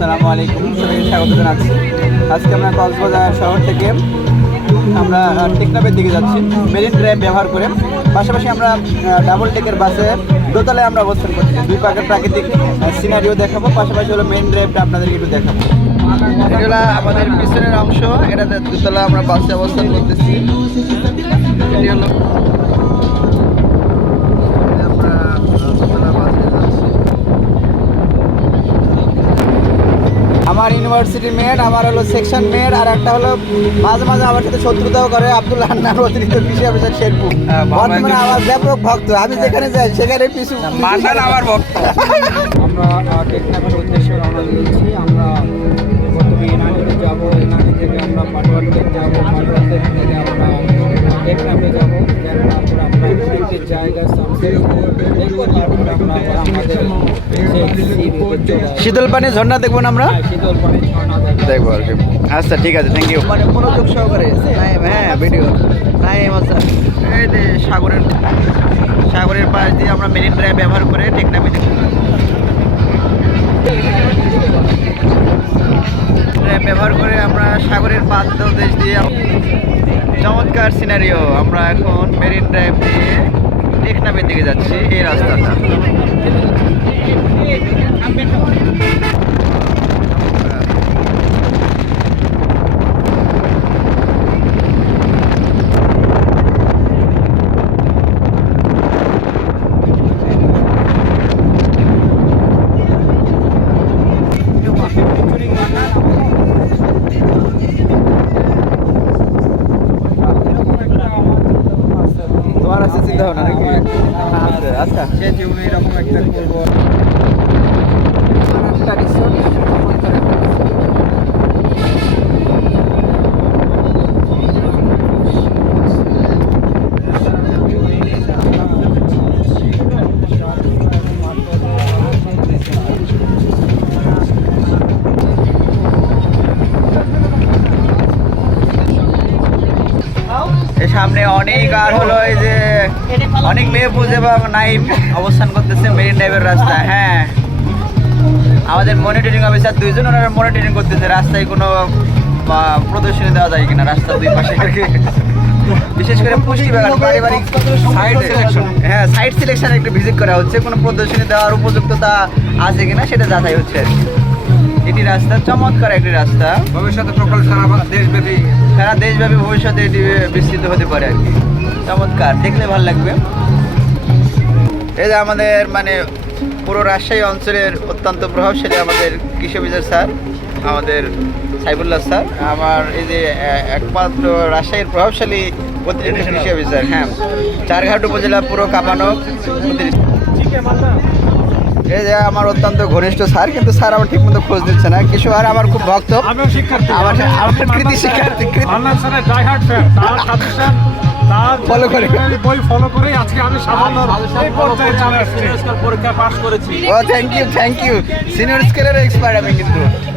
আসসালামু আলাইকুম, সবাইকে স্বাগত জানাচ্ছি। আজকে আমরা কক্সবাজার শহর থেকে আমরা টেকনাফের দিকে যাচ্ছি মেরিন ড্রাইভ ব্যবহার করে। পাশাপাশি আমরা ডাবল টেকের বাসে দোতলায় আমরা অবস্থান করছি। দুই পাকের প্রাকৃতিক সিনারিও দেখাবো, পাশাপাশি হলো মেরিন ড্রাইভটা আপনাদেরকে একটু দেখাবো। এটা আমাদের পিছনের অংশ, এটাতে দোতলা আমরা বাসে অবস্থান করতেছি। এটি হলো আমার ইউনিভার্সিটি মেট, আমার হলো সেকশন মেট, আর একটা হলো মাঝে মাঝে আমার সাথে শত্রুতাও করে আব্দুল হান্নান, অতিরিক্ত কৃষি অফিসার শেরপুর। বর্তমানে আমার ব্যাপক ভক্ত, আমি যেখানে যাই সেখানে পিছু আমার ভক্ত। আমরা টেকনাফের উদ্দেশ্যে রওনা দিয়েছি। আমরা প্রথমে এনানিতে যাবো, এনানি থেকে আমরা পাটুয়ার টেক যাবো, পাটুয়ার টেক থেকে আমরা টেকনাফে যাবো। তারপর আমরা একটি জায়গা সামসে দেখবো, তারপর আমরা আমাদের শীতল পানি ঝর্ণা দেখবো না আমরা, শীতল পানি ঝর্ণা দেখবো আর কি। আচ্ছা ঠিক আছে, থ্যাংক ইউ। মানে মনোযোগ সহকারে হ্যাঁ ভিডিও নাইম আচ্ছা। এই যে সাগরের পাশ দিয়ে আমরা মেরিন ড্রাইভ ব্যবহার করে টেকনাফে ব্যবহার করে আমরা সাগরের পাদ্য দেশ দিয়ে চমৎকার সিনারিও। আমরা এখন মেরিন ড্রাইভ দিয়ে টেকনাফের দিকে যাচ্ছি, এই রাস্তাটা। তোমার আছে চিন্তা ভাবনা নাকি? আচ্ছা এরকম একটা করবো। এর সামনে অনেক আর হলো এই যে অনেক মেহফুজ এবং নাইম অবস্থান করতেছে মেরিন ড্রাইভের রাস্তা। হ্যাঁ, আমাদের মনিটরিং অফিসার দুইজন, ওনারা মনিটরিং করতেছে রাস্তায় কোনো প্রদর্শনী দেওয়া যায় কিনা রাস্তার দুই পাশে। বিশেষ করে পুষ্টি বাগান পারিবারিক সাইট সিলেকশন, হ্যাঁ সাইট সিলেকশন একটু ভিজিট করা হচ্ছে, কোনো প্রদর্শনী দেওয়ার উপযুক্ততা আছে কিনা সেটা যাচাই হচ্ছে আর কি। এটি রাস্তা চমৎকার একটি রাস্তা, ভবিষ্যতে প্রকল্প সারা দেশব্যাপী ভবিষ্যতে এটি বিস্তৃত হতে পারে আর কি। চমৎকার, দেখলে ভালো লাগবে। এই যে আমাদের মানে পুরো রাজশাহী অঞ্চলের অত্যন্ত প্রভাবশালী আমাদের কৃষি অফিসার স্যার, আমাদের সাইফুল্লাহ স্যার, আমার এই যে একমাত্র রাজশাহীর প্রভাবশালী অতিরিক্ত কৃষি অফিসার। হ্যাঁ, চারঘাট উপজেলা পুরো কাপানো এই যে আমার অত্যন্ত ঘনিষ্ঠ স্যার, কিন্তু স্যার আমার ঠিক মতো খোঁজ দিচ্ছে না। কিছু আর আমার খুব ভক্ত, আমার কৃতি শিক্ষার্থী, ফলো করে বই ফলো করে আজকে আমি পরীক্ষা পাস করেছি। ও থ্যাংক ইউ সিনিয়র স্কেলের এক্সপার্ট আমি কিন্তু।